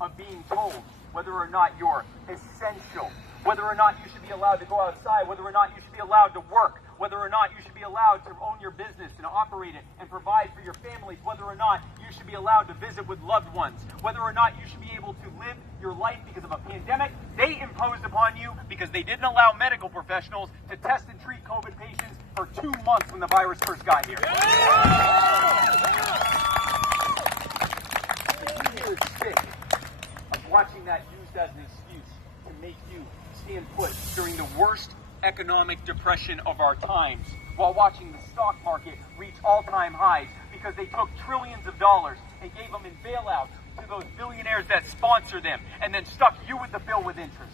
of being told whether or not you're essential, whether or not you should be allowed to go outside, whether or not you should be allowed to work, whether or not you should be allowed to own your business and operate it and provide for your families, whether or not you should be allowed to visit with loved ones, whether or not you should be able to live your life because of a pandemic they imposed upon you because they didn't allow medical professionals to test and treat COVID patients for 2 months when the virus first got here. You're sick of watching that used as an excuse to make you stand put during the worst economic depression of our times, while watching the stock market reach all-time highs because they took trillions of dollars and gave them in bailouts to those billionaires that sponsor them and then stuck you with the bill with interest.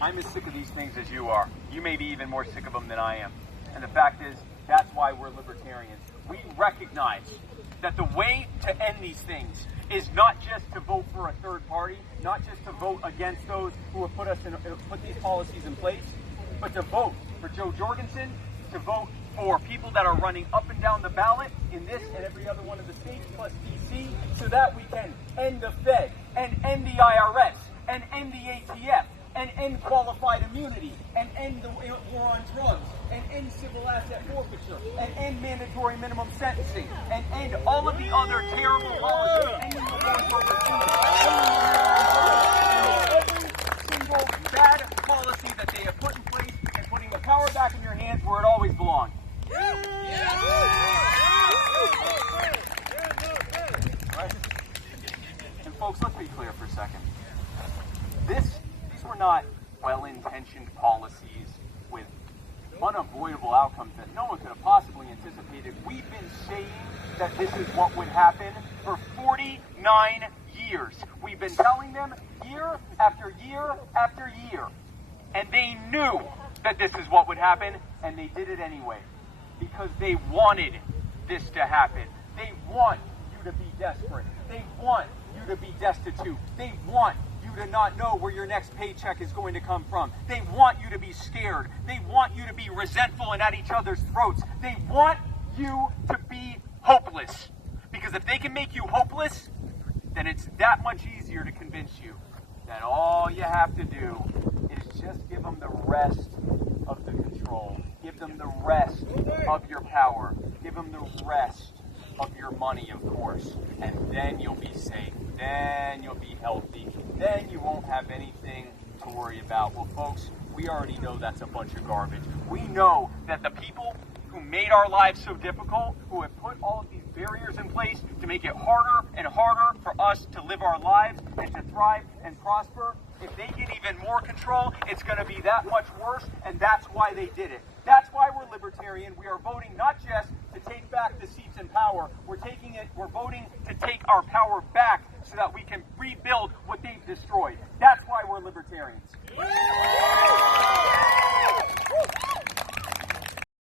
I'm as sick of these things as you are. You may be even more sick of them than I am. And the fact is, that's why we're libertarians. We recognize that the way to end these things is not just to vote for a third party, not just to vote against those who have put these policies in place, but to vote for Joe Jorgensen, to vote for people that are running up and down the ballot in this and every other one of the states plus DC, so that we can end the Fed and end the IRS and end the ATF and end qualified immunity and end the war on drugs and end civil asset forfeiture and end mandatory minimum sentencing and end all of the other terrible policies, ending the war overseas, every single bad policy that they have put in place and putting the power back in your hands where it always belonged. Right? And folks, let's be clear for a second. These were not well-intentioned policies with unavoidable outcomes that no one could have possibly anticipated. We've been saying that this is what would happen for 49 years. We've been telling them year after year after year. And they knew that this is what would happen, and they did it anyway. Because they wanted this to happen. They want you to be desperate. They want you to be destitute. They want you to not know where your next paycheck is going to come from. They want you to be scared. They want you to be resentful and at each other's throats. They want you to be hopeless. Because if they can make you hopeless, then it's that much easier to convince you that all you have to do is just give them the rest of the control. Give them the rest of your power. Give them the rest of your money, of course. And then you'll be safe. Then you'll be healthy. Then you won't have anything to worry about. Well, folks, we already know that's a bunch of garbage. We know that the people who made our lives so difficult, who have put all of these barriers in place to make it harder and harder for us to live our lives and to thrive and prosper, if they get even more control, it's going to be that much worse, and that's why they did it. That's why we're libertarian. We are voting not just to take back the seats in power. We're voting to take our power back so that we can rebuild what they've destroyed. That's why we're libertarians.